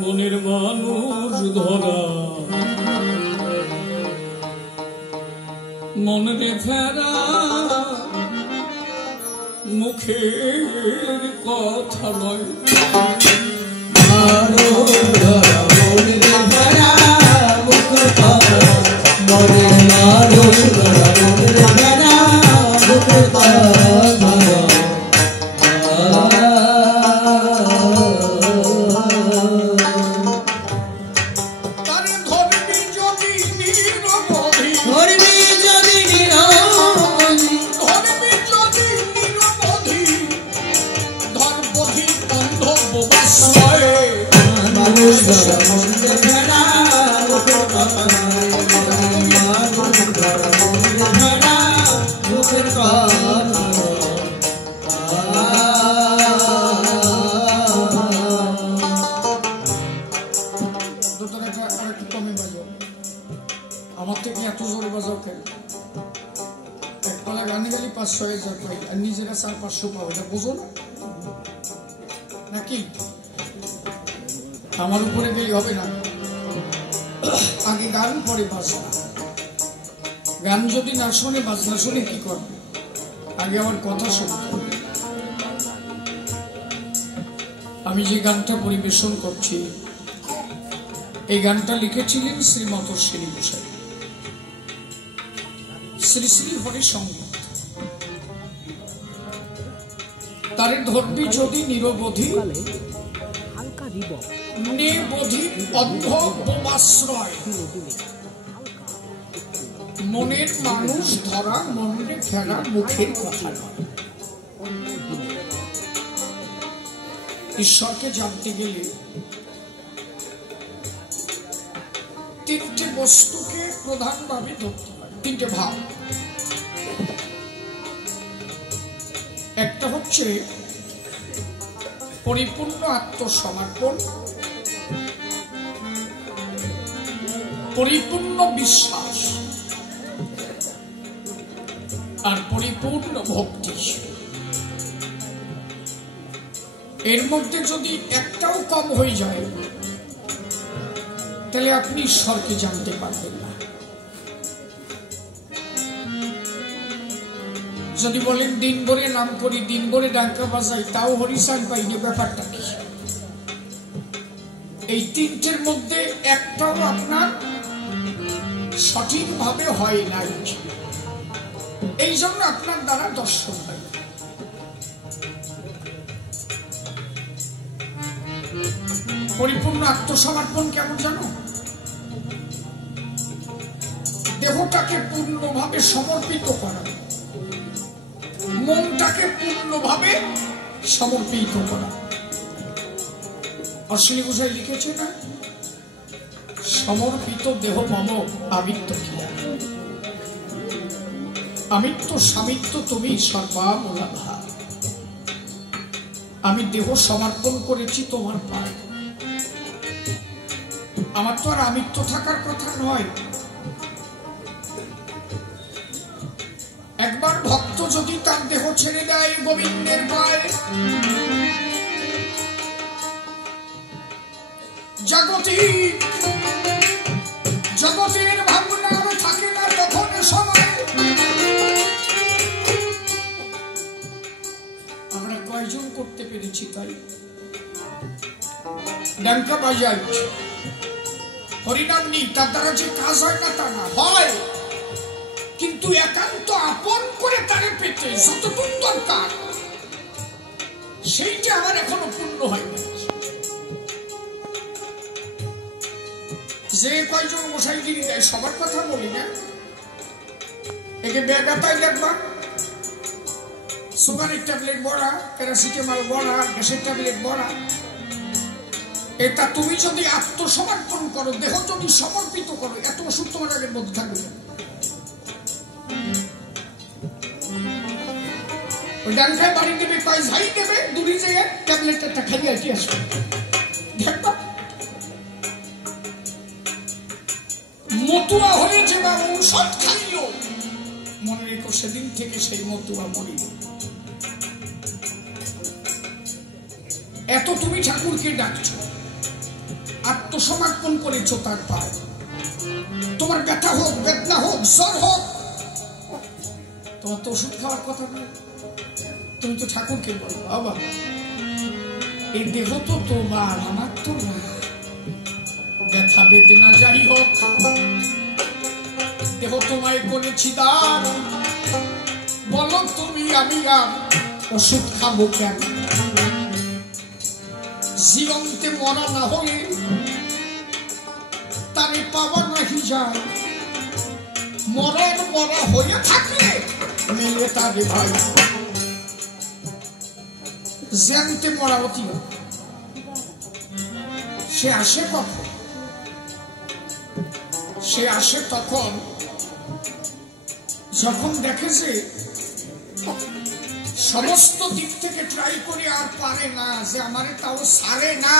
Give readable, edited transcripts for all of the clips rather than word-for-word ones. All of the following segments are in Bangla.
মনের মানুষ ধরা মনে ফেরা মুখের কথা নয় আমার থেকে এত জোরে বাজাও কেন? একবেলা গানে গেলে 500-1000 পাই আর নিজেরা 400-500 পাও, এটা বোঝো না নাকি? আমার উপরে গেলে হবে না, আগে গান পরে বাজনা। গান যদি না শুনে বাজনা শুনে কি করবে? আগে আমার কথা শুনতে হবে। আমি যে গানটা পরিবেশন করছি এই গানটা লিখেছিলেন শ্রীমত শ্রী গোসাই, শ্রী শ্রী হরি সঙ্গীত। তারে ধরবি যদি নিরবধি নির্বোধি অন্ধ বোমাশ্রয়, মনের মানুষ ধরা মনে ফেরা মুখের কথা নয়। ঈশ্বরকে জানতে গেলে তিনটে বস্তুকে প্রধানভাবে ধরতে হয়, তিনটে ভাব। একটা হচ্ছে পরিপূর্ণ আত্মসমর্পণ, পরিপূর্ণ বিশ্বাস আর পরিপূর্ণ ভক্তি। এর মধ্যে যদি একটাও কম হয়ে যায় তাহলে আপনি ঈশ্বরকে জানতে পারবেন না। যদি বলেন দিন ভরে নাম করি, দিন ভরে ডাঙ্কা বাজাই, তাও হরিসান পাইনি, ব্যাপারটা কি? এই তিনটের মধ্যে একটাও আপনার সঠিকভাবে হয় না, এই জন্য আপনার দ্বারা দর্শন হয়। পরিপূর্ণ আত্মসমর্পণ কেমন জানো? দেহটাকে পূর্ণভাবে সমর্পিত করা, মনটাকে পূর্ণভাবে সমর্পিত করা। অশ্বিনী গোসাই লিখেছে না, সমর্পিত দেহ মম আমিত্ব কিয়া, আমিত্ব স্বামিত্ব তুমি সর্বামূলাধা। আমি দেহ সমর্পণ করেছি তোমার পায়ে। আমার তো আর আমিত্ব থাকার কথা নয়। একবার ভক্ত যদি তার দেহ ছেড়ে দেয় গোবিন্দের পায়ে, জগতের ভাবনা থাকে না তখন সময়। আমরা কয়জন করতে পেরেছি তাই? ডঙ্কা বাজাই হরিনাম নেই, তার দ্বারা যে কাজ হয় না তা না, হয় কিন্তু একান্ত আপন করে তারে পেতে যতটুক দরকার সেইটা আমার এখনো পূর্ণ হয়নি। যে কয়জন মশাইগিরি দেয় সবার কথা বলি না, একে ব্যাগাতায় দেখবা সুগারের ট্যাবলেট বড়া, প্যারাসিটামল বড়া, গ্যাসের ট্যাবলেট বড়া। এটা তুমি যদি আত্মসমর্পণ করো, দেহ যদি সমর্পিত করো, এত ওষুধ তোমার আগের মধ্যে থাকবে না। ওই ডানখায় বাড়ি দেবে, কয় ঝাই দেবে, দূরে যেয়ে ট্যাবলেট একটা খাইয়ে আর কি আসবে। দেখবা মতুয়া হয়েছে বা ঔষধ খাইও, মনে রেখো সেদিন থেকে সেই মতুয়া মরিল। এত তুমি ঠাকুরকে ডাকছো, আত্মসমর্পণ করেছো তার পায়ে। তোমার ব্যথা হোক, বেদনা হোক, জ্বর হোক, তোমার তো ওষুধ খাওয়ার কথা নয়। তুমি তো ঠাকুরকে বলো, বাবা এই দেহ তো তোমার, আমার তো না। ব্যথা বেদনা যাই হোক, দেহ তোমায় করেছি দান, বলো তুমি আমি আর ওষুধ খাবো কেন? জীবন্তে মরা না হলে তারে পাওয়া নাহি যায়, মরার মরা হয়ে থাকলে মেলে তারে ভাই। জ্যান্তে মরা অতি, সে আসে কখন? সে আসে তখন যখন দেখে যে সমস্ত দিক থেকে ট্রাই করে আর পারে না, যে আমারে তাও সারে না।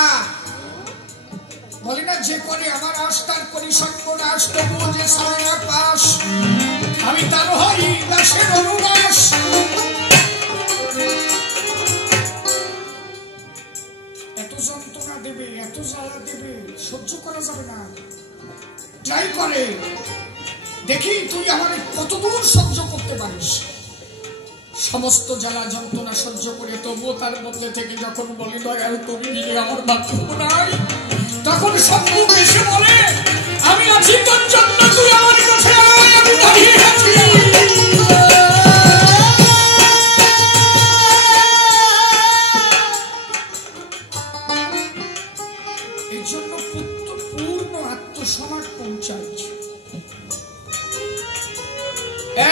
বলে না, যে করে আমার আস্তার করি সর্বনাশ, তবুও যে সারে না পাশ, আমি তার হই দাসের অনুদাস। এত যন্ত্রণা দেবে, এত জ্বালা দেবে, সহ্য করা যাবে না। ট্রাই করে দেখি তুই আমার কতদূর সহ্য করতে পারিস। সমস্ত জ্বালা যন্ত্রণা সহ্য করে তবুও তার মধ্যে থেকে যখন বলে দয়াল তুমি নিয়ে আমার বাক্য নাই, তখন সম্মুখ এসে বলে আমি আছি তোর জন্য, তুই আমার কাছে আয়, আমি দাঁড়িয়ে আছি। এই জন্য পূর্ণ আত্মসমর্পণ চাইছে।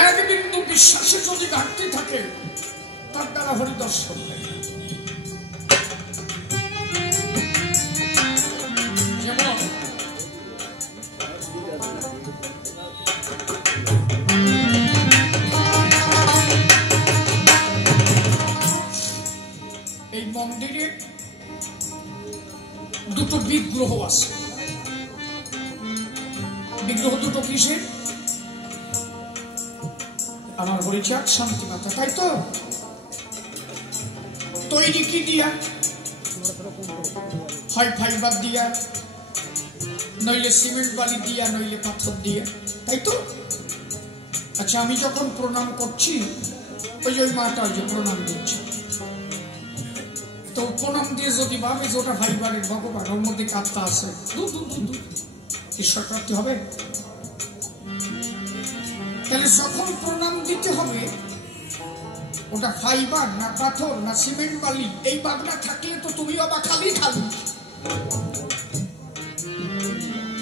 এক বিন্দু বিশ্বাসে যদি ঘাটতি থাকে, তার দ্বারা হরিদর্শন হয়। যেমন এই মন্দিরে দুটো বিগ্রহ আছে। বিগ্রহ দুটো কিসের? আমার হরিচাঁদ শান্তি মাতা, তাই তো? তৈরি কি দিয়া? হয় ফাইবার দিয়া, নইলে সিমেন্ট বালি দিয়া, নইলে পাথর দিয়া, তাই তো? আচ্ছা, আমি যখন প্রণাম করছি, ওই যে মাটা যে প্রণাম দিচ্ছে, তো প্রণাম দিয়ে যদি ভাবে যে ওটা ফাইবারের ভগবান, ওর মধ্যে আত্মা আছে, ঈশ্বর প্রাপ্তি হবে? তাহলে যখন প্রণাম দিতে হবে, ওটা ফাইবার না পাথর না সিমেন্ট বালি, এই ভাবনা থাকলে তো তুমি অবা খালি খালি।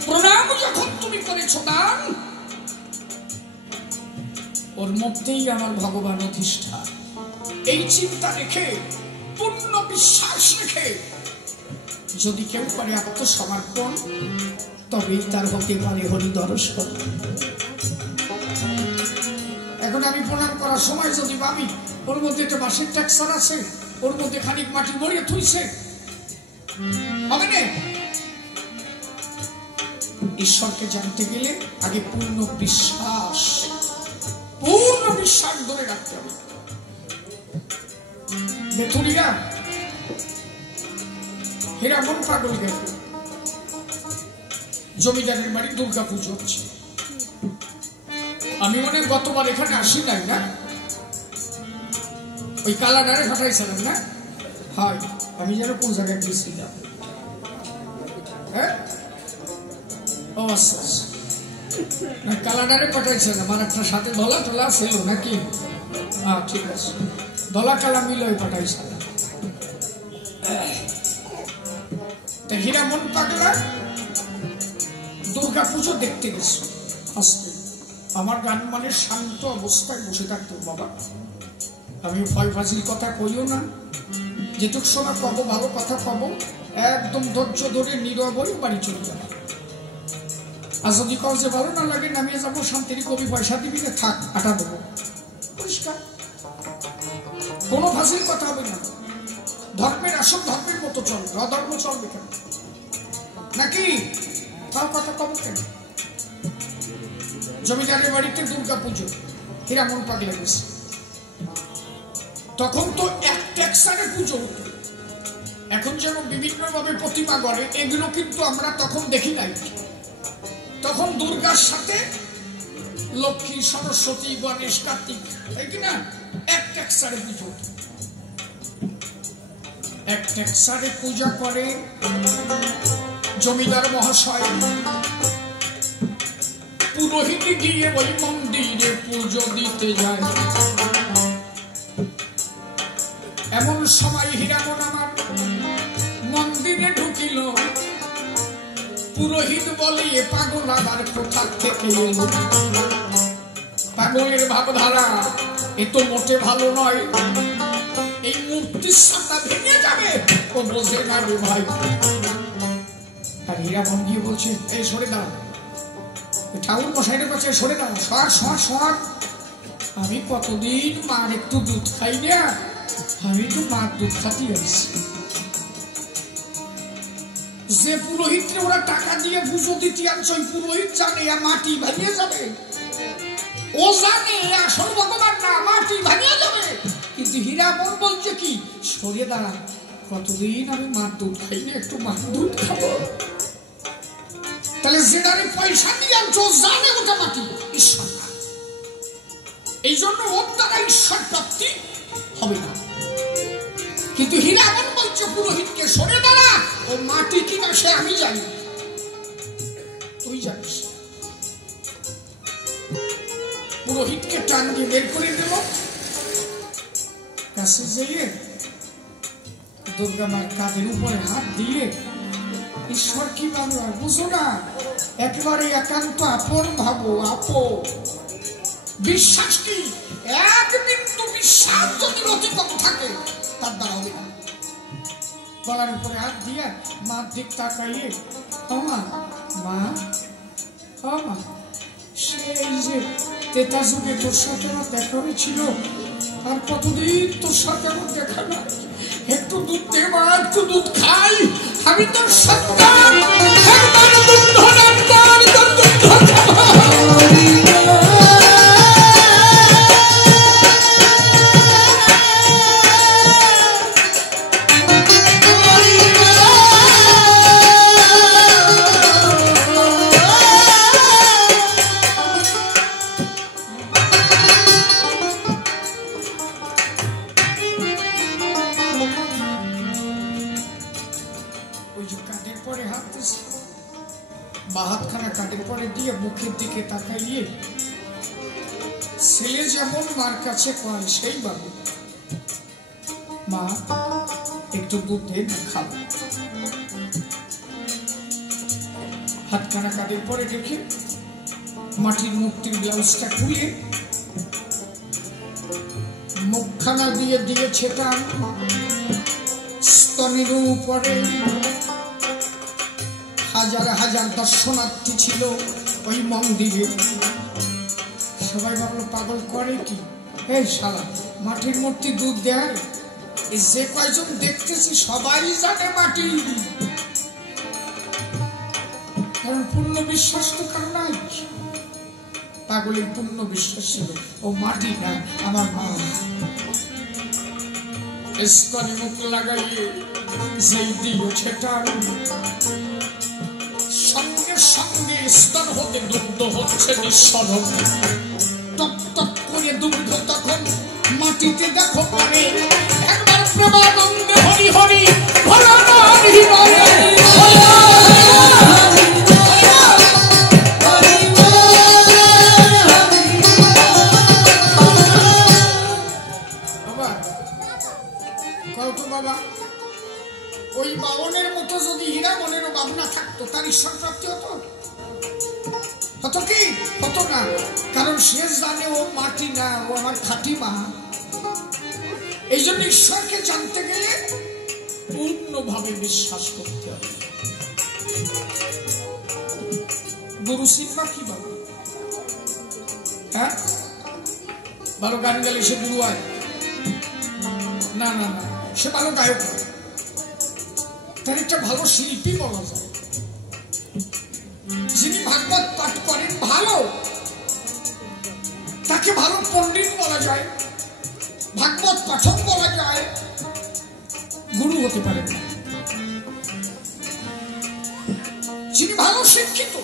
প্রণাম যখন তুমি করেছো দান, ওর মধ্যেই আমার ভগবান অধিষ্ঠান। এই চিন্তা রেখে, পূর্ণ বিশ্বাস রেখে যদি কেউ পারে আত্মসমর্পণ, তবেই তার হতে পারে হরি দর্শন। এখন আমি প্রণাম করার সময় যদি ভাবি ওর মধ্যে একটা বাঁশের টেক্সচার আছে, ওর মধ্যে খানিক মাটি ভরিয়ে থুইছে, হবে না। ঈশ্বরকে জানতে গেলে আগে পূর্ণ বিশ্বাস ধরে রাখতে হবে। বেথুরিয়া হীরামন পাগল গেল, জমিদারের বাড়ি দুর্গা পুজো হচ্ছে। আমি মনে গতবার এখানে আসি নাই না, ওই কালাডারে পাঠাইছিলাম না? হয় আমি যেন কোন জায়গায় গেছিলাম। হ্যাঁ, ও আচ্ছা না, কালাডারে পাঠাইছিলাম। আমার একটা সাথে ধলা টলা ছিল নাকি? হ্যাঁ ঠিক আছে, ধলা কালা মিলই পাঠাইছিলাম। হীরামন পাগলা দুর্গা পুজো দেখতে গেছে। আজকে আমার গান মানে শান্ত অবস্থায় বসে থাকতো বাবা। আমি ভয় ফাজিল কথা কইও না, যেটুক সময় কব ভালো কথা কব, একদম ধৈর্য ধরে নীরব হয়ে বাড়ি চলে যাবো। আর যদি কও যে ভালো না লাগে নামিয়ে যাবো, শান্তির কবি পয়সা দিবি না, থাক আটা দেবো, পরিষ্কার। কোনো ফাজিল কথা হবে না। ধর্মের আসল ধর্মের মতো চলবে, অধর্ম চলবে কেন নাকি? তাও কথা কব কেন? জমিদারের বাড়িতে দুর্গা পুজো, হীরামন পাগলা গেছে। তখন তো এক টেক্সারে পুজো হতো, এখন যেন বিভিন্ন ভাবে প্রতিমা গড়ে, এগুলো কিন্তু আমরা তখন দেখি নাই। তখন দুর্গার সাথে লক্ষ্মী, সরস্বতী, গণেশ, কার্তিক, তাই কিনা এক টেক্সারে পুজো হতো। এক টেক্সারে পূজা করে জমিদার মহাশয়। পুরোহিত গিয়ে ওই মন্দিরে পুজো দিতে যায়। এমন সময় হীরামন আমার মন্দিরে ঢুকিল। পুরোহিত বলে এ পাগল আবার কোথা থেকে এলো? পাগলের ভাবধারা এ তো মোটে ভালো নয়, এই মূর্তির সাথে ভেঙে যাবে, ও বোঝে না রে ভাই। আর হীরামন গিয়ে বলছে এই সরে দাঁড়া, ঠাকুর মশাইয়ের কাছে সরে দাঁড়া, সর সর সর। আমি কতদিন মার একটু দুধ খাই না, আমি তো মার দুধ খাতি আসছি। যে পুরোহিতকে ওরা টাকা দিয়ে পুজো দিতে আনছে, ওই পুরোহিত জানে মাটি ভাঙিয়ে যাবে, ও জানে আসল ভগবান না, মাটি ভাঙিয়ে যাবে। কিন্তু হীরামন বলছে কি সরে দাঁড়া, কতদিন আমি মার দুধ খাই না, একটু মার দুধ খাবো। তাহলে যেটারে পয়সা দিয়ে আনছো জানে ওটা মাটি, ঈশ্বর না। এই জন্য ওর দ্বারা ঈশ্বর প্রাপ্তি হবে না। কিন্তু হীরামন বলছে পুরোহিতকে সরে দাঁড়া, ও মাটি কিনা সে আমি জানি, তুই জানিস। পুরোহিতকে টান দিয়ে বের করে দিল। কাছে যেয়ে দুর্গা মার কাঁধের উপরে হাত দিয়ে, ঈশ্বর কি ভাবলো বুঝো না, একেবারে একান্ত আপন ভাবো। আপন বিশ্বাস কি? এক বিন্দু বিশ্বাস যদি অতিকত থাকে তার দ্বারা হবে না। গলার উপরে হাত দিয়ে মার দিক তাকাইয়ে, মা মা মা, সেই যে তেতা যুগে তোর সাথে আমার দেখা হয়েছিল, আর কতদিন তোর সাথে আমার দেখা না, একটু দুধ দে মা, একটু দুধ খাই, আমি তোর সন্তান, একবার দুধ ধরার পর তোর দুধ খাবো। হাতখানা কাঁধের পরে দিয়ে মুখের দিকে তাকাইয়ে ছেলে যেমন মার কাছে কয় সেই ভাবে, মা একটু দুধ দে না খাবো। হাতখানা কাঁধের পরে রেখে মাটির মূর্তির ব্লাউজটা খুলে মুখখানা দিয়ে দিয়েছে টান, স্তনের উপরে হাজার হাজার দর্শনার্থী ছিল ওই মন্দিরে। সবাই ভাবলো পাগল করে কি, এই শালা মাটির মূর্তি দুধ দেয়। যে কয়জন দেখতেছি সবাই জানে মাটি, কারণ পূর্ণ বিশ্বাস তো কারো নাই। পাগলের পূর্ণ বিশ্বাস ছিল ও মাটি না, আমার মা। স্তনে মুখ লাগাইয়ে যেই দিয়েছে টান, সঙ্গে সঙ্গে স্তন হতে দুগ্ধ হচ্ছে নিঃসরণ। টপ টপ করে দুগ্ধ তখন মাটিতে দেখো পারে। একবার প্রেমানন্দে হরি হরি ভোলানাথ হিমালয় বাবা। ওই বাবনের মতো যদি হীরা মনেরও ভাবনা থাকতো তার ঈশ্বর প্রাপ্তি হতো? হতো কি? হতো না। কারণ সে জানে ও মাটি না, ও আমার খাঁটি মা। এই জন্য ঈশ্বরকে জানতে গেলে পূর্ণভাবে বিশ্বাস করতে হবে। গুরু সিনেমা কি বাবা? হ্যাঁ, ভালো গান গেলে সে গুরু হয় না? না না, সে ভালো গায়ক, তার একটা ভালো শিল্পী বলা যায়। যিনি ভাগবত পাঠ করেন ভালো, তাকে ভালো পণ্ডিত বলা যায়, ভাগবত পাঠক বলা যায়, গুরু হতে পারেন না। যিনি ভালো শিক্ষিত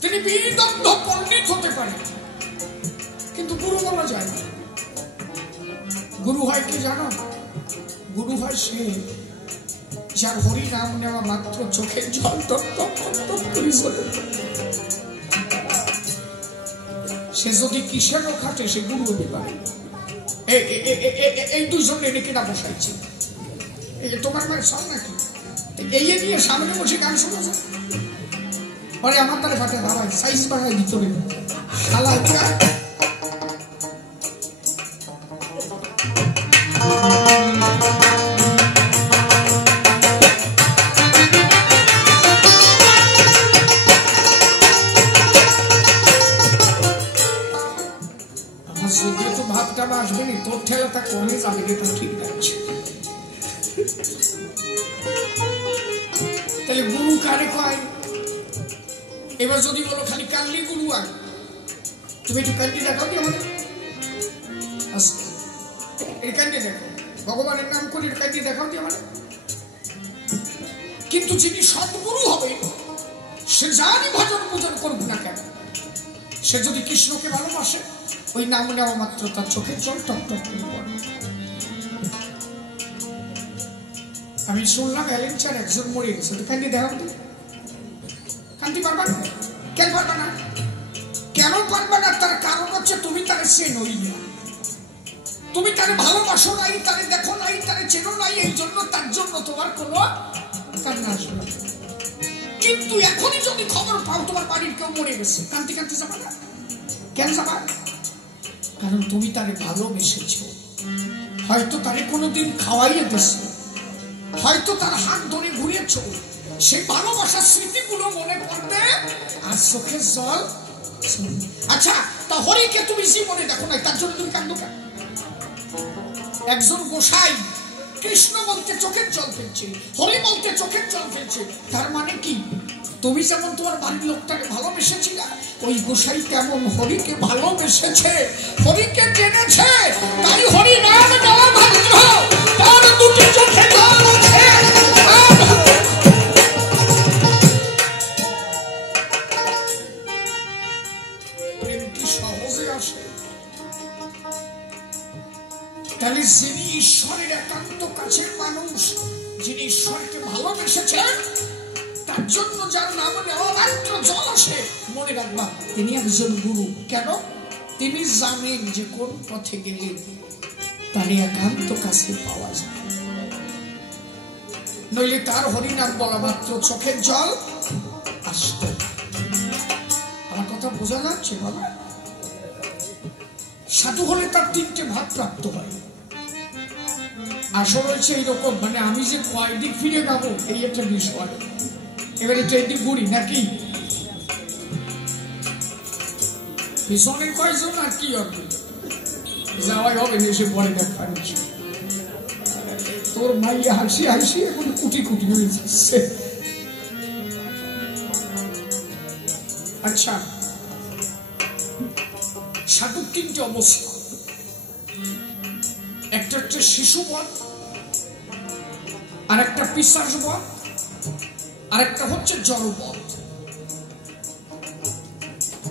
তিনি বিদগ্ধ পণ্ডিত হতে পারেন, কিন্তু গুরু বলা যায় না। গুরু হয় কি জানো? গুরু হয় সে যার হরি নাম নেওয়া মাত্র চোখের জল সে যদি কিসেরও খাটে সে গুরু হতে পারে। এই দুইজন এনেকে না বসাইছে, তোমার মায়ের সব নাকি এই নিয়ে সামনে বসে গান শুনেছে। পরে আমার তার ফাটে দাঁড়ায় সাইজ বাড়ায় ভিতরে শালা আসবে নি, তোর ঠেলাটা কমে যাবে, এটা ঠিক আছে। তাহলে গুরু কারে কয়? এবার যদি বলো খালি কান্দি গুরু আর তুমি একটু কান্দি দেখাও কি আমাদের? কান্দি দেখো, ভগবানের নাম করে কান্দি দেখাও কি আমাদের? কিন্তু যিনি সদ্গুরু হবে সে জানি ভজন পূজন করবে না কেন, সে যদি কৃষ্ণকে ভালোবাসে ওই নাম নেওয়া মাত্র তার চোখের জল টপ টপ করে পড়ে। আমি শুনলাম অ্যালেনচার একজন মরে গেছে, তো কান্দি দেখাও তো। কান্দি পারবা না? কেন পারবা না? কেন পারবা না? তার কারণ হচ্ছে তুমি তারে চেনোই না, তুমি তারে ভালোবাসো নাই, তারে দেখো নাই, তারে চেনো নাই, এই জন্য তার জন্য তোমার কোনো কান্না আসবে না। কিন্তু এখনই যদি খবর পাও তোমার বাড়ির কেউ মরে গেছে, কান্তি কান্তি যাবা না? কেন যাবা? কারণ তুমি তারে ভালোবেসেছ, হয়তো তারে কোনোদিন খাওয়াইয়ে দিয়েছ, হয়তো তার হাত ধরে ঘুরিয়েছ, সেই ভালোবাসার স্মৃতিগুলো মনে পড়বে আর চোখের জল। আচ্ছা, তা হরিকে তুমি জীবনে দেখো নাই, তার জন্য তুমি কান্দো কেন? একজন গোসাই কৃষ্ণ বলতে চোখের জল ফেলছে, হরি বলতে চোখের জল ফেলছে, তার মানে কি? তুমি যেমন তোমার বাড়ির লোকটাকে ভালোবেসেছিলে, ওই গোসাই তেমন হরিকে ভালোবেসেছে, হরিকে জেনেছে, তাই হরি নাম নেওয়া মাত্র তার দুটি চোখে জল আছে। প্রেম কি সহজে আসে? তাহলে যিনি ঈশ্বরের একান্ত কাছের মানুষ, যিনি ঈশ্বরকে ভালোবেসেছেন, তার জন্য যার নাম নেওয়া মাত্র জল আসে, মনে রাখবা তিনি একজন গুরু। কেন? তিনি জানেন যে কোন পথে গেলে তার একান্ত কাছে পাওয়া যায়, নইলে তার হরিনাম বলা মাত্র চোখের জল আসত। আমার কথা বোঝা যাচ্ছে বাবা? সাধু হলে তার তিনটে ভাগ প্রাপ্ত হয়। আসলে হচ্ছে এইরকম, মানে আমি যে কয়দিক ফিরে যাবো এই একটা বিষয়। এবারে তো এদিক ঘুরি নাকি পিছনে কয়জন আর কি হবে, যাওয়াই হবে এসে পরে দেখা নিচ্ছি। তোর মাইয়া হাসি হাসি এখন কুটি কুটি হয়ে যাচ্ছে। আচ্ছা, সাধুর তিনটে অবস্থা, একটা হচ্ছে শিশুবধ, আর একটা পিশাচবধ, আর একটা হচ্ছে জড়বধ।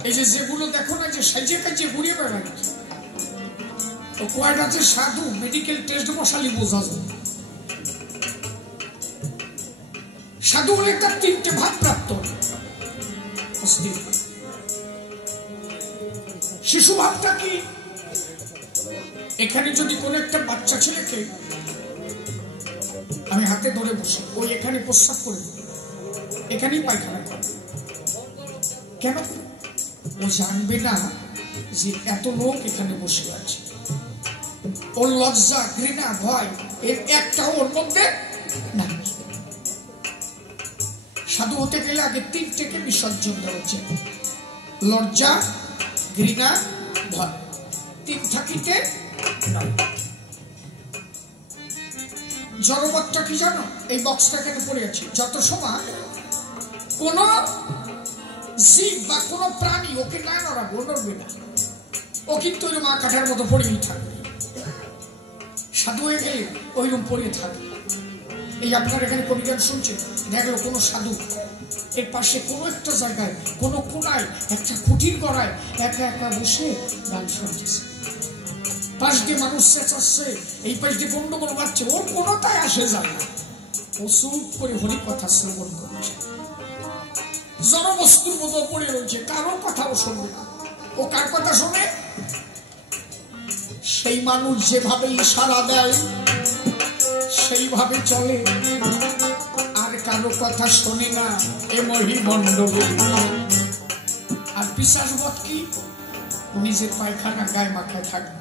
এই যে যেগুলো দেখো না যে সাইজে কাজে ঘুরিয়ে বেড়ায়, তো কয়টা যে সাধু মেডিকেল টেস্ট বসালি বোঝা যায়। সাধু হলে তার তিনটে ভাগ প্রাপ্ত। শিশু ভাবটা কি, এখানে যদি কোনো একটা বাচ্চা ছেলেকে আমি হাতে ধরে বসে ওই এখানে প্রস্রাব করে দেব, এখানেই পায়খানা করে, কেন? ও জানবে না যে এত লোক এখানে বসে আছে। ওর লজ্জা, ঘৃণা, ভয় এর একটাও ওর মধ্যে না। সাধু হতে গেলে আগে তিনটেকে বিসর্জন দেওয়া উচিত, লজ্জা, ঘৃণা, ভয়, তিন থাকিতে নয়। জড়বৎটা কি জানো? এই বক্সটা কেন পড়ে আছে, যত সময় কোন জীব বা কোন প্রাণী ওকে না নড়াবে, ও নড়বে না, ও কিন্তু ওই মা কাঠার মতো পড়েই থাকবে। সাধু হয়ে গেলে ওইরকম পড়ে থাকবে। এই আপনার এখানে কবিগান শুনছেন, দেখলো কোনো সাধু এর পাশে কোনো একটা জায়গায় কোনো কোনায় একটা কুটির গড়ায় একা একা বসে গান শুনতেছে, পাশ দিয়ে মানুষ চেঁচাচ্ছে, এই পাশ দিয়ে গন্ডগোল বাজছে, ওর কোনোটাই আসে যায় না। ও চুপ করে হরি কথা শ্রবণ করছে, জড়বস্তুর মতো পড়ে রয়েছে, কারোর কথাও শুনবে না। ও কার কথা শোনে? সেই মানুষ যেভাবে ইশারা দেয় সেইভাবে চলে, আর কারো কথা শোনে না, এ মহিমণ্ডলে। আর পিশাচবধ কি? নিজের পায়খানা গায়ে মাখায় থাকবে,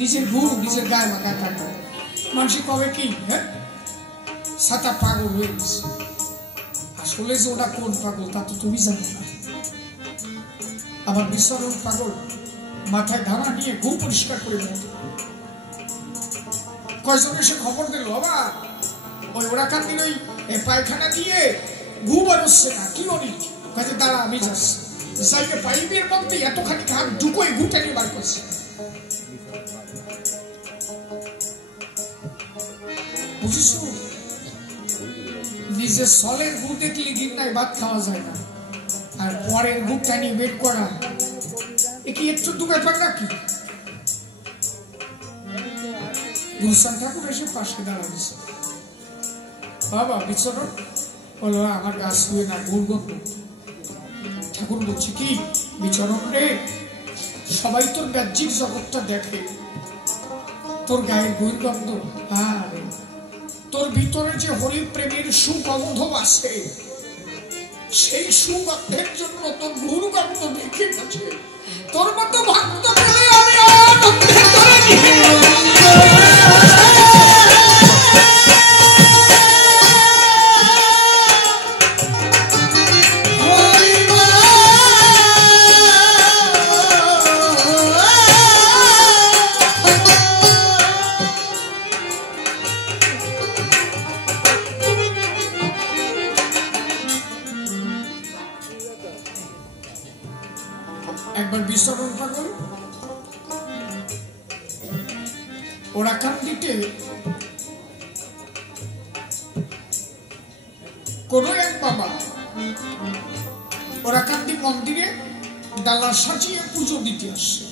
নিজের গু নিজের গায়ে মাখায় থাকবে। মানুষ কবে কি হ্যাঁ সাতা পাগল হয়ে গেছে, আসলে যে ওটা কোন পাগল তা তো তুমি জানো না। আবার বিশ্বরণ পাগল মাথায় ধামা নিয়ে গু পরিষ্কার করে দেয়। কয়জন এসে খবর দিল, বাবা ওই ওরা কান দিল পায়খানা দিয়ে গু বেরোচ্ছে না, কি অনেক কাজে দাঁড়া আমি যাচ্ছি, যাইয়ে পাইপের মধ্যে এতখানি হাত ঢুকোই গুটা নিয়ে বার করছে। বুঝিস নিজের সলের গু দেখলে গিন্নায় ভাত খাওয়া যায় না, আর পরের গুটা নিয়ে বের করা এ কি একটু দু ব্যাপার নাকি? গুলশান ঠাকুর এসে পাশে দাঁড়াচ্ছে, বাবা বিচরণ বলো আমার গাছ শুয়ে না গুলগন্ধ। ঠাকুর বলছি কি বিচরণ রে, সবাই তোর বাহ্যিক জগৎটা দেখে, তোর গায়ের গুলগন্ধ, হ্যাঁ তোর ভিতরে যে হরি প্রেমের সুগন্ধ আছে, সেই সুগন্ধের জন্য তোর গুলগন্ধ দেখে গেছে। তোর মতো ভক্ত পেলে আমি আনন্দের করে একবার বিশ্বরণ পাগল ওরা কান্দিতে কোন এক বাবা ওরা কান্দি মন্দিরে ডালা সাজিয়ে পুজো দিতে আসছে।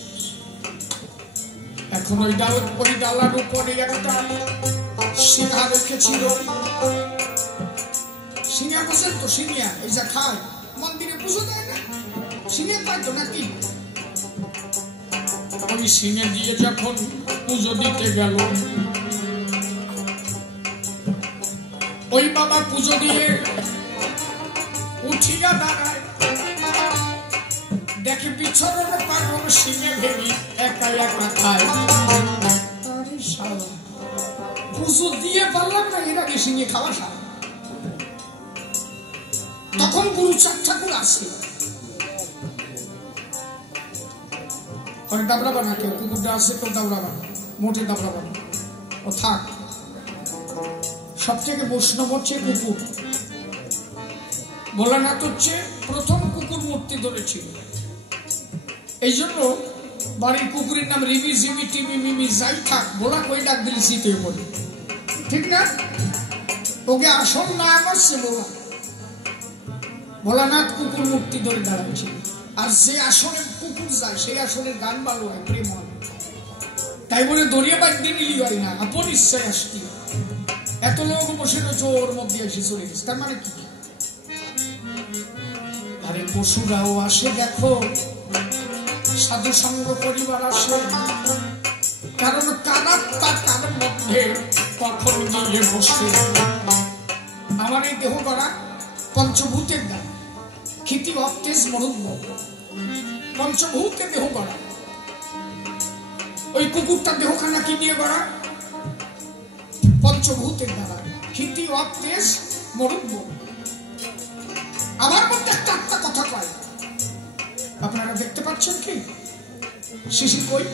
এখন ওই ডালার উপরে একটা সিংহা রেখেছিল। সিংহা বসেন তো, সিংহা এই যা খায় মন্দিরে পুজো দেয় না, সিংহে পাইত নাকি? ওই সিংহে দিয়ে যখন পুজো দিতে গেল, ওই বাবা পুজো দিয়ে উঠিয়া দাঁড়ায়, দেখে বিচরণ পাগল সিংহে ভেঙে একা একা খায়। পুজো দিয়ে পারলাম না, এরা বেশি নিয়ে খাওয়া সার। তখন গুরু চার ঠাকুর আসে, দাবড়াবা না কেউ, কুকুরটা আসে কেউ দাবড়াবা না, মোটে দাবড়াবা না, ও থাক। সব থেকে বৈষ্ণব হচ্ছে কুকুর। ভোলানাথ হচ্ছে প্রথম কুকুর মূর্তি ধরেছিল, এই জন্য বাড়ির কুকুরের নাম রিমি জিমি টিমি মিমি যাই থাক, ভোলা কই ডাক দিলি শীতে বলে, ঠিক না? ওকে আসল নাম আসছে ভোলা। ভোলানাথ কুকুর মূর্তি ধরে দাঁড়াচ্ছে, আর যে আসলে কুকুর যায় সেই আসলে গান ভালো হয়, প্রেম হয়। তাই বলে দরিয়ে বাদ দিয়ে নিলি হয় না, আপন ইচ্ছায় আসতি। এত লোক বসে জোর মধ্যে এসে চলে গেছে, তার মানে কি? আরে পশুরাও আসে দেখো, সাধু সঙ্গ পরিবার আসে, কারণ তারা তার মধ্যে কখন গিয়ে বসে। আমার এই দেহ গড়া পঞ্চভূতের দ্বারা, ক্ষিতি অতেজ মরুদ্ম, পঞ্চভূতে দেহ গড়া। ওই কুকুরটা দেহখানা কি দিয়ে গড়া? পঞ্চভূতের দ্বারা, ক্ষিতি অতেজ মরুদ্ম। আমার মধ্যে একটা আত্মা কথা কয়, আপনারা দেখতে পাচ্ছেন কি? শিশি কই?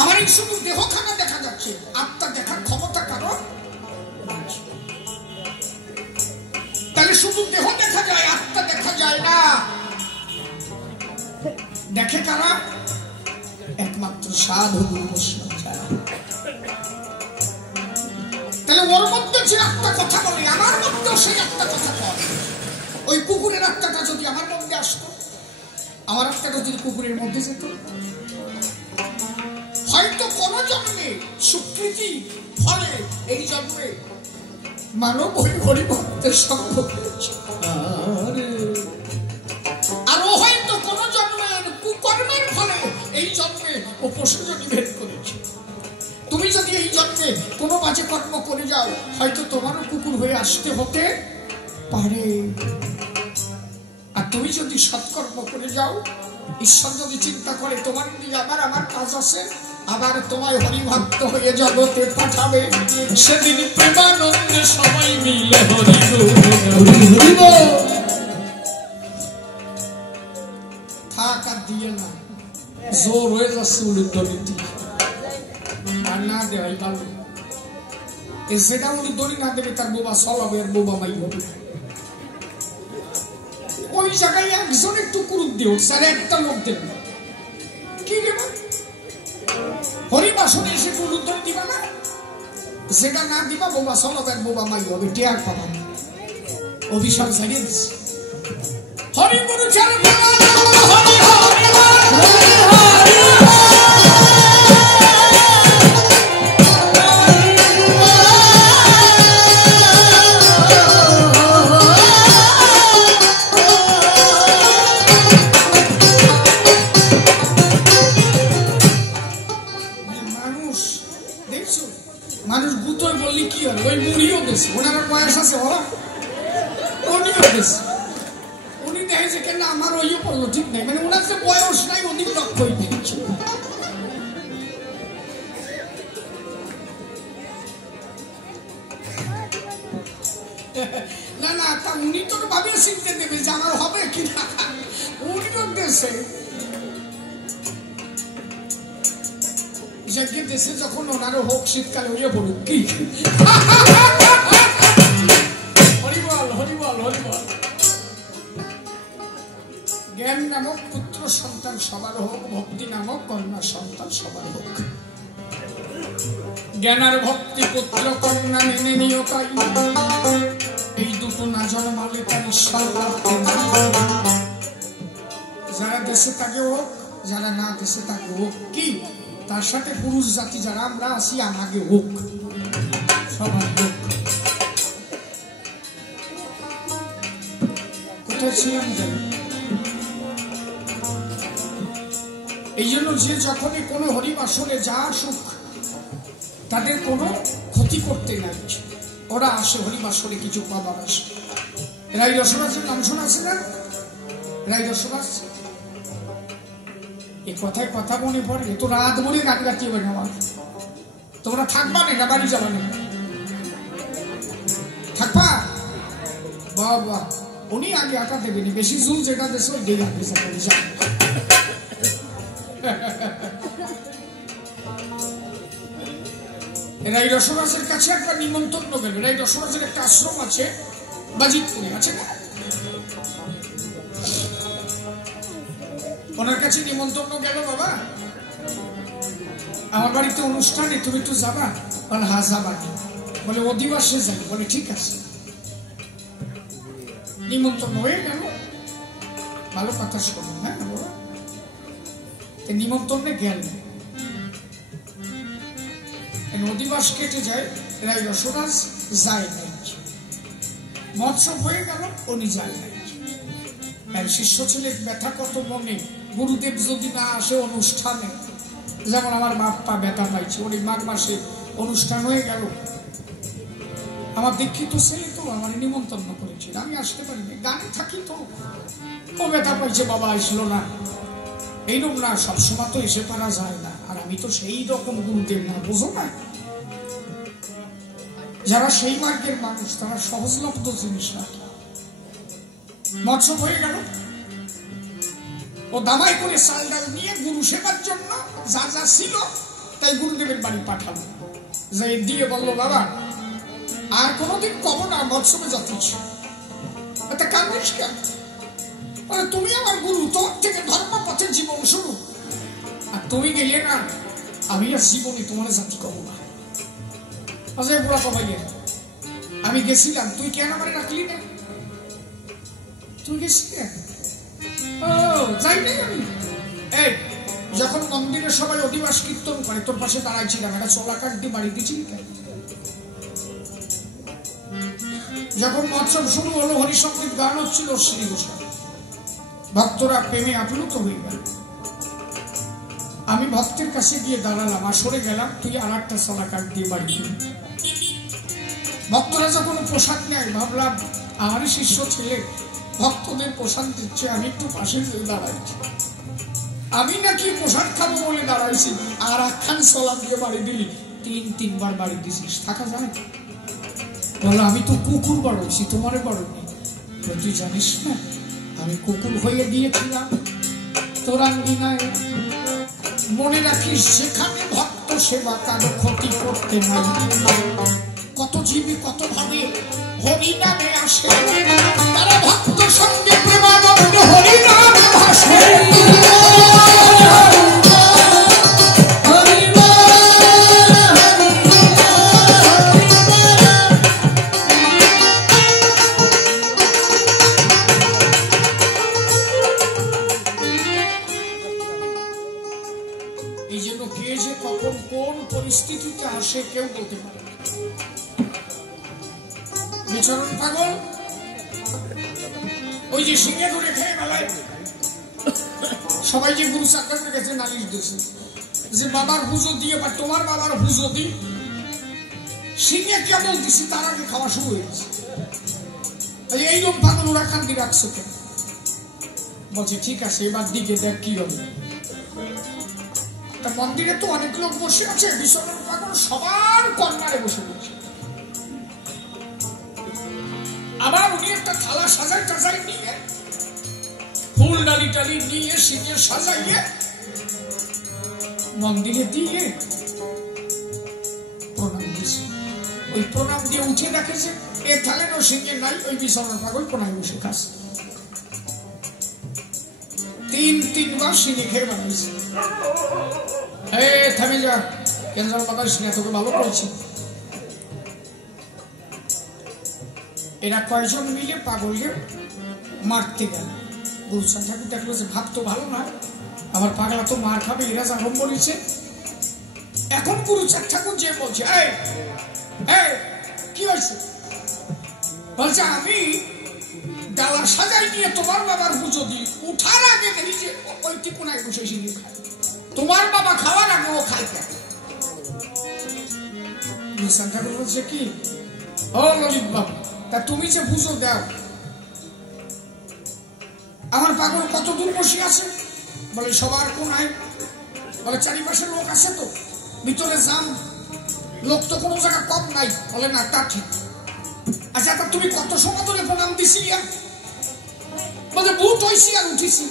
আমার এই শুধু দেহখানা দেখা যাচ্ছে, আত্মা দেখার ক্ষমতা কারণ। তাহলে শুধু দেহ দেখা যায়, আত্মা দেখা যায় না। দেখে কারা? একমাত্র সাধু গুরু বৈষ্ণব ছাড়া। তাহলে ওর মধ্যে যে আত্মা কথা বলে, আমার মধ্যেও সেই আত্মা কথা বলে। ওই কুকুরের আত্মাটা যদি আমার মধ্যে আসতো, আমার আত্মাটা যদি কুকুরের মধ্যে যেত, হয়তো কোন জন্মে স্বীকৃতি ফলে এই জন্মে মানব হরিভক্তের সঙ্গ পেয়েছে, আর ও হয়তো কোন জন্মের কুকর্মের ফলে এই জন্মে ও পশুজনী ভেদ করেছে। তুমি যদি এই জন্মে কোনো বাজে কর্ম করে যাও, হয়তো তোমারও কুকুর হয়ে আসতে হতে পারে। আর তুমি যদি সৎকর্ম করে যাও, ঈশ্বর যদি চিন্তা করে তোমার নিয়ে আমার কাজ আছে, আবার তোমায় হরিভক্ত হয়ে জগতে পাঠাবে, সেদিন প্রেমানন্দে সবাই মিলে হরি হরিব। থাক আর দিয়ে না, জোর হয়ে যাচ্ছে উলুধ্বনিটি, আর না দেওয়াই ভালো। যেটা উলুধ্বনি না দেবে তার বোবা চলাবে, আর বোবা মাই হবে। ওই জায়গায় একজন একটু কুরুপ দিয়ে উঠছে, আর একটা লোক দেবে কি দেবে? হরিবাসনে এসে উলুধ্বনি দিবা না, যেটা না দিবা বোবা চলাবে, আর বোবা মাই হবে, টেয়ার পাবা। অভিশাপ ছাড়িয়ে দিচ্ছে। হরি গুরু চরণ হরি হরি মানুষ গুতোয় বললি কি হবে? ওই মুড়িও গেছে, ওনার বয়স আছে, উনিও গেছে। উনি দেখে যে কেন আমার ওইও পড়লো, ঠিক নাই, মানে ওনার যে বয়স নাই, অধিক দক্ষ হয়ে গেছে। না না, তা উনি তোর ভাবে চিনতে দেবে যে আমার হবে কি না, উনিও দেশে যজ্ঞের দেশে যখন ওনারও হোক, শীতকালে হইয়া পড়ুক কি। হরিবল হরিবল হরিবল। জ্ঞান নামক পুত্র সন্তান সবার হোক, ভক্তি নামক কন্যা সন্তান সবার হোক। জ্ঞান আর ভক্তি পুত্র কন্যা মেনে নিও, তাই এই দুটো না জন্মালে তার ঈশ্বর লাভতে না। যারা দেশে তাকে হোক, যারা না দেশে তাকে হোক, কি তার সাথে পুরুষ জাতি যারা আমরা আছি, আমাকে হোক, সবার হোক। কোথায় ছিলাম জানি? এই জন্য যে যখনই কোনো হরিবাসনে যা আসুক, তাদের কোনো ক্ষতি করতে নাই, ওরা আসে হরিবাসনে কিছু পাবার আসে। রাই রসরাজের নাম শোনা আছে না? রাই রসরাজ, এই কথায় কথা মনে পড়ে, তো রাত বলে গান গাইতে হবে না আমার। তোমরা থাকবা না বাড়ি যাবা না? থাকবা? বাবা উনি আগে আটা দেবেনি, বেশি জুল যেটা দেশে ওই দিয়ে আগে যাবে। রাই রসরাজের কাছে একটা নিমন্ত্রণ গেল। রাই রসরাজের একটা আশ্রম আছে বাজিতপুরে, আছে না? ওনার কাছে নিমন্ত্রণ গেল, বাবা আমার বাড়িতে অনুষ্ঠানে তুমি একটু যাবা? বলে হ্যাঁ যাবা। বলে অধিবাসে যাই। বলে ঠিক আছে। নিমন্ত্রণ হয়ে গেল, ভালো কথা শোনো। হ্যাঁ নিমন্ত্রণে গেল, অধিবাস কেটে যায়, রাই রসরাজ যায় নাই। মৎসব হয়ে গেল, উনি যায় নাই। শিষ্য ছেলের ব্যথা কত মনে, গুরুদেব যদি না আসে অনুষ্ঠানে। যেমন আমার বাপ্পা ব্যথা পাইছে, উনি মাঘ মাসে অনুষ্ঠান হয়ে গেল, আমার দীক্ষিত ছেলে তো আমার নিমন্ত্রণ করেছিল, আমি আসতে পারিনি, গানে থাকি তো, ও ব্যথা পাইছে, বাবা আসলো না। এইরকম না, সবসময় তো এসে পারা যায় না। আর আমি তো সেই রকম গুরুদেব না, বুঝো না? যারা সেই মার্গের মানুষ তারা সহজলব্ধ জিনিস রাখে। মৎসব হয়ে গেল, ও দামাই করে চাল ডাল নিয়ে গুরু সেবার জন্য যা যা ছিল তাই গুরুদেবের বাড়ি পাঠালো। যাই দিয়ে বললো, বাবা আর কোনোদিন কব না মৎসবে যাচ্ছিস। এটা কান্দিস কেন? তুমি আমার গুরু, তোর থেকে ধর্ম পথে জীবন শুরু, আর তুমি গেলে না, আমি আর জীবনে তোমার জাতি কব না। অজয় বুড়া কবাইলে আমি গেছিলাম, তুই কেন আমার রাখলি না? তুই গেছিলি কেন? ও যাই নাই আমি। এই যখন মন্দিরে সবাই অধিবাস কীর্তন করে তোর পাশে দাঁড়াইছিলাম, একটা চোলাকার দিয়ে বাড়ি দিয়েছিলি কেন? যখন মৎসব শুরু হলো, হরিসঙ্গীত গান হচ্ছিল, শ্রী গোসাই ভক্তরা প্রেমে আপ্লুত হয়ে গেল। আমি ভক্তের কাছে গিয়ে দাঁড়ালাম, আসরে গেলাম, তুই আর একটা চোলাকার দিয়ে বাড়ি দিবি। ভক্তরা যখন প্রসাদ নেয়, ভাবলাম আমার শিষ্য ছেলে ভক্তদের প্রসাদ দিচ্ছে, আমি একটু পাশে দাঁড়াইছি। আমি নাকি প্রসাদ খাবো বলে দাঁড়াইছি, আর একখান চলা দিয়ে বাড়ি দিলি, তিনবার বাড়ি দিছিস, থাকা যায়? বলো আমি তো কুকুর বাড়ছি, তোমারে বাড়নি। তুই জানিস না আমি কুকুর হয়ে দিয়েছিলাম তোর আঙ্গিনায়। মনে রাখিস যেখানে ভক্ত সেবা কারো ক্ষতি করতে নাই। কত জীবী কত ভাবে হরি নামে আসে, তারা ভক্ত সঙ্গে প্রেমানন্দ হরি নাম ভাসে। এই জন্য কে যে কখন কোন পরিস্থিতিতে আসে কেউ বলতে পারে না। বিচরণ পাগল ওই যে সিংহে ধরে খেয়ে বেলায় সবাই যে গুরু চাকরের কাছে নালিশ দিয়েছে যে বাবার পুজো দিয়ে বা তোমার বাবার পুজো দি, সিংহে কেবল দিছি তার আগে খাওয়া শুরু হয়ে গেছে। এইরকম পাগল ওরা কান্দি রাখছো কেন? বলছে ঠিক আছে এবার দিকে দেখ কি হবে। তা মন্দিরে তো অনেক লোক বসে আছে, বিচরণ পাগল সবার কর্নারে বসে পড়ছে। আবার উনি একটা থালা সাজাই টাজাই নিয়ে, ফুল ডালি টালি নিয়ে সিংহে সাজাইয়ে মন্দিরে দিয়ে প্রণাম দিয়েছে। ওই প্রণাম দিয়ে উঠে দেখে যে এ থালেন ও সিংহে নাই, ওই বিচরণ পাগল কোনায় বসে খাচ্ছে। তিনবার সিংহে খেয়ে বানাইছে। থামে যা, কেন্দ্র পাগল সিংহে তোকে ভালো করেছে। এরা কয়জন মিলে পাগলকে মারতে গেল। গুরু ঠাকুর দেখলো যে ভাব তো ভালো না, আবার পাগলা তো মার খাবে, এরা যখন বলেছে। এখন গুরু ঠাকুর যে বলছে কি হয়েছে? বলছে আমি ডালা সাজাই নিয়ে তোমার বাবার পুজো দিই, উঠার আগে দেখি যে ওই টিপুনায় বসে সিঁড়ি খায়, তোমার বাবা খাওয়ার আগে ও খাই কেন? গুরু ঠাকুর বলছে কি, ও ললিত বাবু তা তুমি যে পুজো দাও, আমার পাগল কত দূর বসে আছে? বলে সবার কোনায়। বলে চারিপাশে লোক আছে তো, ভিতরে যান লোক তো কোনো জায়গা কম নাই। বলে না, তা ঠিক। আচ্ছা, তা তুমি কত সময় ধরে প্রণাম দিছি? বলে ভূত হইছি আর উঠিছি।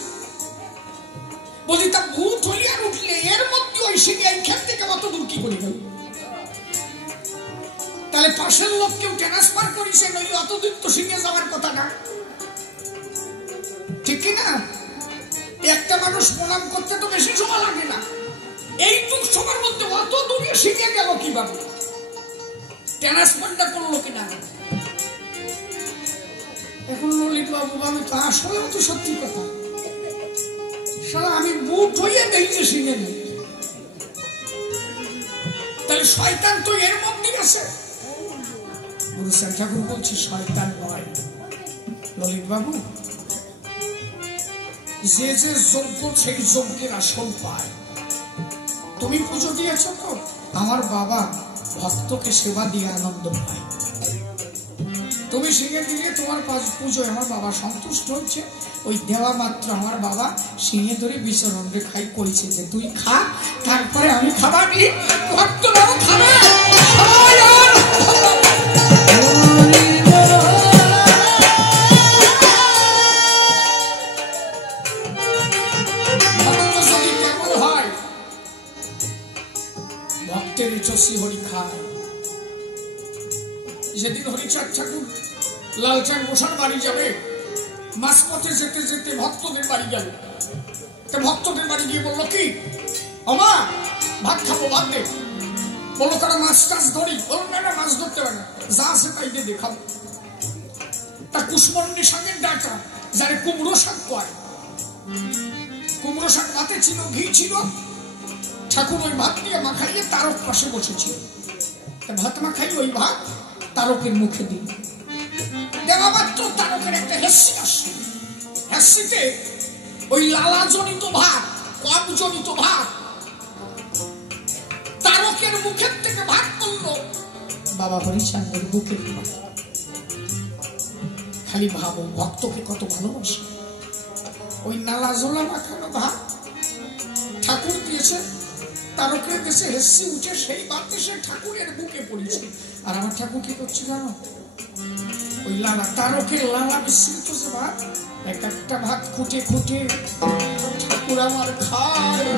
বলি তা ভূত হইলে আর উঠলে এর মধ্যে ওই সিঁড়ি এইখান থেকে কত দূর কি করে গেল? তাহলে পাশের লোক কেউ ট্রান্সফার করেছে, নইলে অত দূর তো সিঁড়ে যাওয়ার কথা না, ঠিক কিনা? একটা মানুষ প্রণাম করতে তো বেশি সময় লাগে না, এইটুক সময়ের মধ্যে অত দূরে সিঁড়ে গেল কিভাবে? ট্রান্সফারটা করলো কিনা? এখন ললিত বাবু আমি তো আসলেও তো সত্যি কথা, সারা আমি বুট হইয়া দেখছি সিঁড়ে নেই। তাহলে শয়তান তো এর মধ্যে আছে। গুরু স্যার ঠাকুর বলছি শয়তান নয় ললিত বাবু, যে যে যোগ্য সেই যজ্ঞের আসল পায়। তুমি পুজো দিয়েছ তো, আমার বাবা ভক্তকে সেবা দিয়ে আনন্দ পায়। তুমি সিংহে দিলে তোমার পুজো আমার বাবা সন্তুষ্ট হচ্ছে, ওই দেওয়া মাত্র আমার বাবা সিংহে ধরে বিচরণ রেখাই করেছে যে তুই খা, তারপরে আমি খাবার নি, ভক্তরাও খাবে। ভক্তের চষি হরি খায়। যেদিন হরিচাঁদ ঠাকুর লালচাঁদ বসার বাড়ি যাবে, মাঝপথে যেতে যেতে ভক্তদের বাড়ি গেল। ভক্তদের বাড়ি গিয়ে বললো কি, আমা ভাত খাবো, ভাত দে। বললো কারা মাছ টাছ ধরি? বলুন না, মাছ ধরতে পারে না, যা আছে তাই দিয়ে দেখাবো। তা কুসমন্ডি শাকের ডাটা, যারে কুমড়ো শাক কয়, কুমড়ো শাক ভাতে ছিল, ঘি ছিল। ঠাকুর ওই ভাত দিয়ে মাখাইয়ে তারক পাশে বসেছিল। ভাত মাখাই ওই ভাত তারকের মুখে দিল। দেওয়া মাত্র তারকের একটা হেসি আসছে। হেসিতে ওই লালাজনিত ভাত, কবজনিত ভাত তারকের মুখের থেকে ভাত করলো বাবা হরিচাঁদের বুকের ভাত। খালি ভাবো ভক্তকে কত ভালোবাসে। ওই নালাজোলা মাখানো ভাত ঠাকুর দিয়েছে, তারকের দেশে হেসি উঠে সেই ভাত এসে ঠাকুরের বুকে পড়েছে। আর আমার ঠাকুর কি করছে জানো? ওই লালা, তারকের লালা মিশ্রিত যে ভাত, এক একটা ভাত খুঁটে খুঁটে ঠাকুর আমার খায়।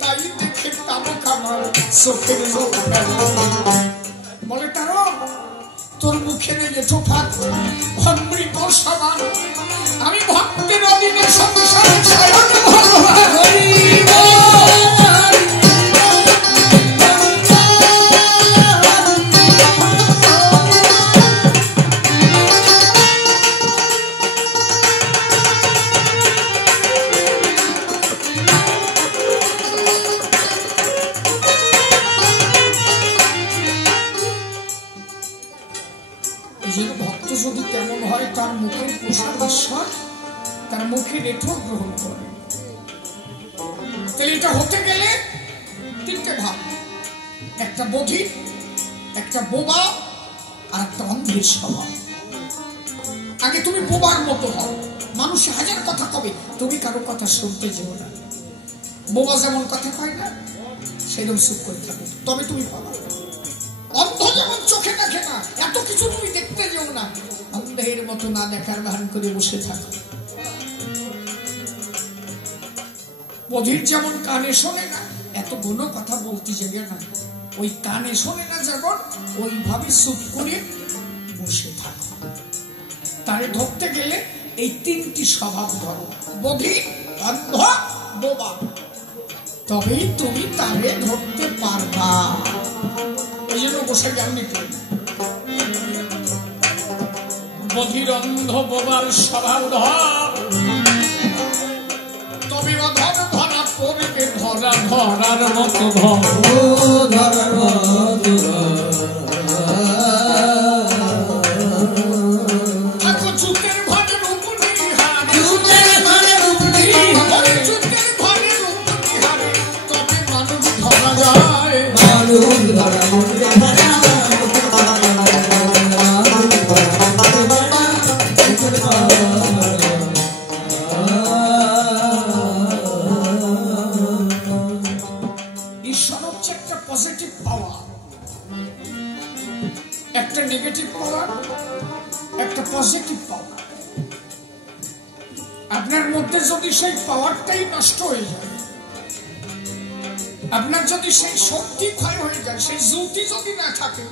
তাই দেখে তারক আমার চোখের লোক বলে, তারক তোর মুখে নেই ঠোফাত অমৃত সমান, আমি ভক্তের অধীনে সংসারে সায়ন ভগবান হরিব। ভক্ত যদি তেমন হয়, তার মুখের প্রসাদ বিশ্বাস তার মুখে রেঠো গ্রহণ করে। তাহলে এটা হতে গেলে তিনটে ভাব, একটা বধির, একটা বোবা, আর একটা অন্ধের স্বভাব। আগে তুমি বোবার মতো হও, মানুষ হাজার কথা কবে, তুমি কারো কথা শুনতে যেও না। বোবা যেমন কথা কয় না, সেরকম চুপ করে থাকো, তবে তুমি পাবা। অন্ধ যেমন চোখে দেখে না, এত কিছু তুমি দেখতে যেও না, অন্ধের মতো না দেখার ভান করে বসে থাকো। বধির যেমন কানে শোনে না, এত কোনো কথা বলতে যাবে না, ওই কানে শোনে না যেমন, ওইভাবে চুপ করে বসে থাকো। তারে ধরতে গেলে এই তিনটি স্বভাব ধরো, বধির, অন্ধ, বোবা, তবেই তুমি তারে ধরতে পারবা। এই জন্য বসে জ্ঞান নিতে, বধির অন্ধ বোবার স্বভাব ধর, তবে অধর ধরা পড়বে, ধরা ধরার মতো ধরার মতো চুতের ঘরের উপরে হারে, চুতের ঘরের উপরে হারে, চুতের ঘরের উপরে হারে, তবে মানুষ ধরা যায়, মানুষ ধরা ঈশ্বর হচ্ছে একটা পজিটিভ পজিটিভ পাওয়ার। আপনার মধ্যে যদি সেই পাওয়ারটাই নষ্ট হয়ে যায়, আপনার যদি সেই শক্তি ক্ষয় হয়ে যায়, সেই জ্যোতি যদি না থাকে,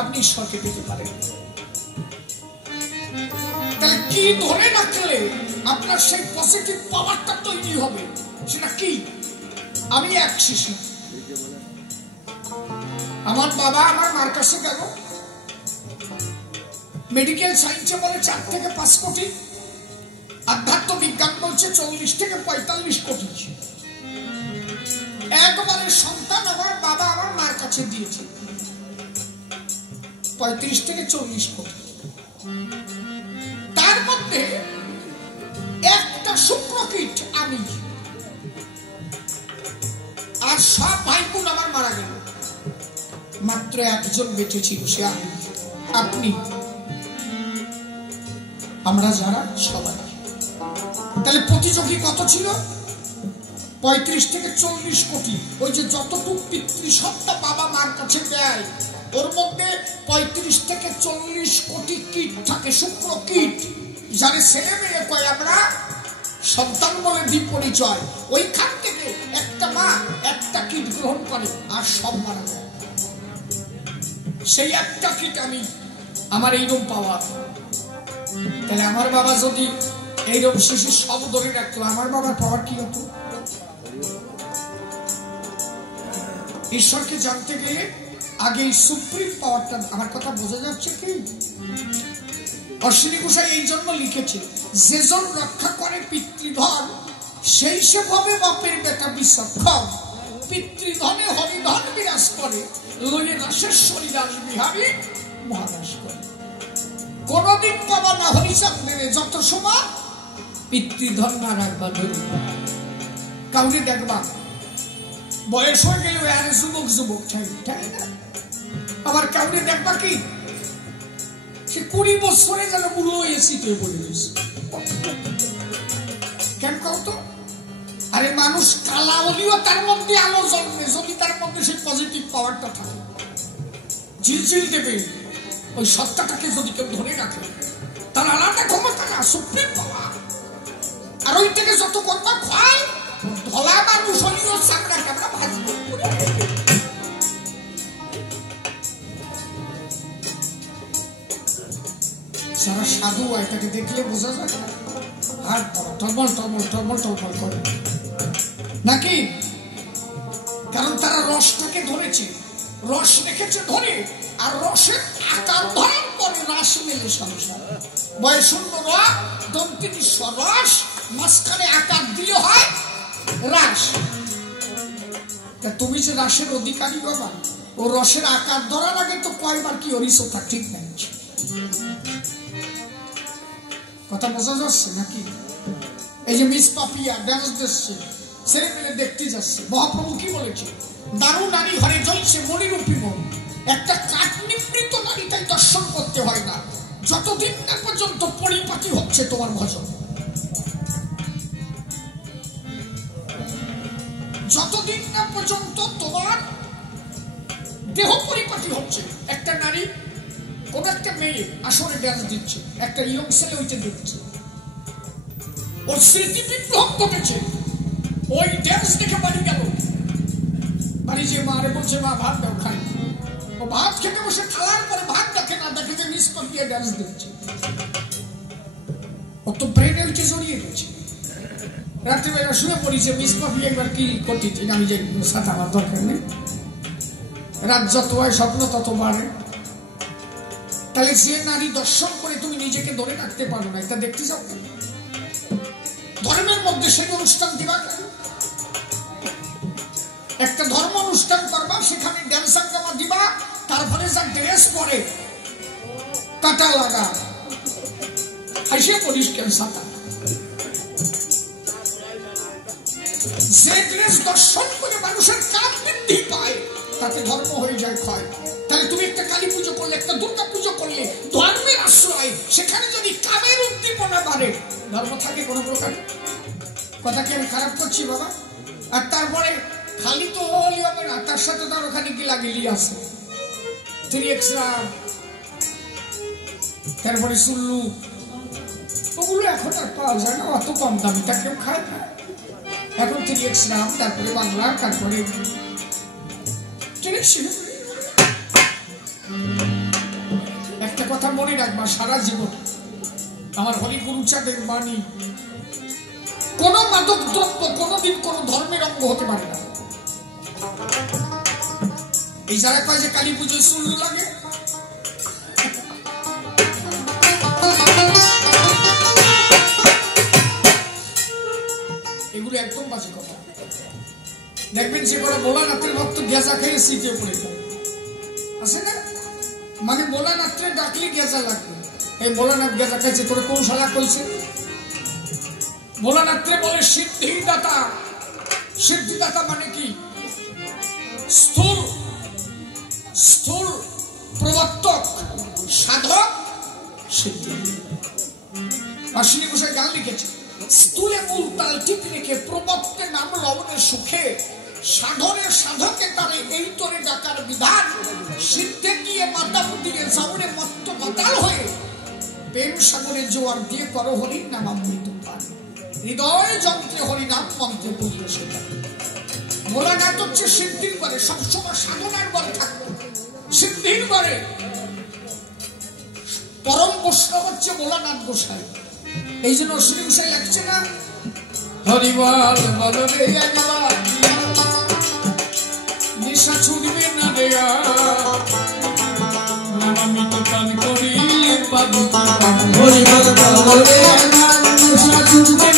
আপনি ঈশ্বরকে পেতে পারেন। তাহলে কি ধরে রাখলে আপনার সেই পজিটিভ পাওয়ারটা তৈরি হবে? সেটা কি? আমি এক শিশু, আমার বাবা আমার মার কাছে গেল, মেডিকেল সায়েন্সে বলে 4 থেকে 5 কোটি, আধ্যাত্ম বিজ্ঞান বলছে 40 থেকে 45 কোটি। একবারে সন্তান আমার বাবা আমার মার কাছে দিয়েছে 35 থেকে 40 কোটি। তার মধ্যে একটা শুক্রকীট আমি, আর সব ভাই বোন আমার মারা গেল, মাত্র একজন বেঁচে ছিল, সে আমি, আপনি, আমরা যারা সবাই। তাহলে প্রতিযোগী কত ছিল? 35 থেকে 40 কোটি। ওই যে যতটুকু পিতৃসত্তা বাবা মার কাছে দেয়, ওর মধ্যে 35 থেকে 40 কোটি কীট থাকে, শুক্র কীট, যারে ছেলে মেয়ে কয় আমরা সন্তান বলে দ্বীপ পরিচয়। ওইখান থেকে একটা মা একটা কীট গ্রহণ করে, আর সব মারা যায়। সেই একটা কীট আমি, আমার এইরকম পাওয়া। তাহলে আমার বাবা যদি এইরকম শিশু সব ধরে রাখতো, আমার বাবার পাওয়ার কি হতো? ঈশ্বরকে জানতে গেলে আগে এই সুপ্রিম পাওয়ারটা, আমার কথা বোঝা যাচ্ছে কি? অশ্বিনী ঘোষাই এই জন্য লিখেছে, যেজন রক্ষা করে পিতৃধন, সেই সে ভাবে বাপের বেটা বিচক্ষণ। পিতৃধনে হরিধন বিরাজ করে, লয়ে রাশেশ্বরী রাস বিহারী মহারাজ করে। কোনদিন পাবা না হরিচন্দ্রের যত সময় পিতৃধন না রাখবা ধরে। কাউকে দেখবা বয়স হয়ে গেল আর যুবক যুবক চাই না, আবার কাউকে দেখবা কি সে 20 বছরে যেন বুড়ো হয়ে সিটে পড়ে গেছে। কেন কত? আরে মানুষ কালা হলেও তার মধ্যে আলো জন্মে, যদি তার মধ্যে সেই পজিটিভ পাওয়ারটা থাকে, ঝিলঝিল দেবে। ওই সত্তাটাকে যদি কেউ ধরে রাখে, তার আলাদা ক্ষমতা না, সুপ্রিম পাওয়ার। আর ওই থেকে যত কথা খায়, ধলা মানুষ হলেও চাকরাকে আমরা ভাজবো। যারা সাধু হয় তাকে দেখলে বোঝা যায় আর টলমল টলমল টলমল টলমল করে নাকি? কারণ তারা রসটাকে ধরেছে, রস রেখেছে ধরে, আর রসের আকার ধরার পরে রাস মেলে সংসার। বয়শূন্য রস, দন্তিনী রস, মাঝখানে আকার দিয়ে হয় রাস। তুমি যে রাসের অধিকারী বাবা, ও রসের আকার ধরার আগে তো কয়বার কি হরিচোটা ঠিক নাই। কথা বোঝা যাচ্ছে নাকি? এই যে মিস পাপিয়া ডান্স দিচ্ছে, ছেলে মেলে দেখতে যাচ্ছে, মহাপ্রভু কি বলেছে? দারু নারী ঘরে জ্বলছে মণিরূপী মন। একটা কাঠ নিবৃত নারী তাই দর্শন করতে হয় না, যতদিন না পর্যন্ত পরিপাটি হচ্ছে তোমার ভজন, যতদিন না পর্যন্ত তোমার দেহ পরিপাটি হচ্ছে। একটা নারী কোন একটা মেয়ে আসরে ডান্স দিচ্ছে, একটা ইয়ং ছেলে ওইটা দেখছে, ওর স্মৃতি বিপ্লব ঘটেছে, ওই ডান্স দেখে বাড়ি গেল, বাড়ি যে মারে বলছে মা ভাত দাও খাই। ও ভাত খেতে বসে খাওয়ার পরে ভাত দেখে না, দেখে যে মিস পাপিয়া ডান্স দিচ্ছে। ও তো ব্রেনে উঠে জড়িয়ে গেছে। রাত্রিবেলা শুয়ে পড়ি যে মিস পাপিয়া একবার কি করতে, আমি যে সাথে আমার দরকার নেই। রাত যত হয় স্বপ্ন তত বাড়ে। তাহলে যে নারী দর্শন করে তুমি নিজেকে ধরে রাখতে পারো না, এটা দেখতে চাও? ধর্মের মধ্যে সেই অনুষ্ঠান দিবা কেন? একটা ধর্ম অনুষ্ঠান করবা, সেখানে ড্যান্সার জামা দিবা, তারপরে যা ড্রেস পরে কাটা লাগা, হাসিয়ে পড়িস কেন সাঁতা? যে ড্রেস দর্শন করে মানুষের কাম বৃদ্ধি পায়, তাতে ধর্ম হয়ে যায় ক্ষয়। তাহলে তুমি একটা কালী পুজো করলে, একটা দুর্গা পুজো করলে, ধর্মের আশ্রয়, সেখানে যদি কামের উদ্দীপনা বাড়ে, ধর্ম থাকে কোনো প্রকার? কথা কি আমি খারাপ করছি বাবা? আর তারপরে খালি তো হলি হবে না, তার সাথে তার ওখানে কি লাগিলি আছে 3x তারপরে চুল্লু, ওগুলো এখন আর পাওয়া যায় না, অত কম দামি তা কেউ খায় না। এখন 3x গ্রাম, তারপরে বাংলা, তারপরে একটা কথা মনে রাখবা সারা জীবন, আমার হরিগুরুচাঁদের বাণী, কোন মাদক দ্রব্য কোনদিন কোন ধর্মের অঙ্গ হতে পারে না। এই যারা কয় যে কালী পুজোয় চুল্লু লাগে, এগুলো একদম বাজে কথা। দেখবেন যে বড় ভোলানাথের ভক্ত গেঁজা খেয়ে সিটে পড়ে যায়, আছে না? মানে ভোলানাথে ডাকলে গেঁজা লাগবে। এই ভোলানাথ গেঁজা খাইছে, তোর কোন শালা কইছে? ভোলানাথে বলে সিদ্ধিদাতা। সিদ্ধিদাতা মানে কি? স্থূল স্থূল প্রবর্তক, সাধক, সিদ্ধি। অশ্বিনী ঘোষের গান লিখেছে, স্থূলে মূল তাল ঠিক রেখে প্রবর্তে নাম লবণের সুখে, সাধনের সাধকে তারে এই তোরে ডাকার বিধান, সিদ্ধে গিয়ে মাতাম দিয়ে সামনে মত্ত মাতাল হয়ে, প্রেম সাগরে জোয়ার দিয়ে করো হরির নাম অমৃত পান, হৃদয় যন্ত্রে হরিনাম মন্ত্রে পড়িয়ে সেটা। ভোলানাথ হচ্ছে সিদ্ধির করে, সবসময় সাধনার বলে থাকবে, সিদ্ধির করে। পরম বৈষ্ণব হচ্ছে ভোলানাথ গোসাই। এই জন্য শ্রী গোসাই লাগছে না, হরিবল বল রে একবার, নিশা ছুটবে না রে নামামিত প্রাণ করি পাবো, হরিবল বল রে একবার, নিশা ছুটবে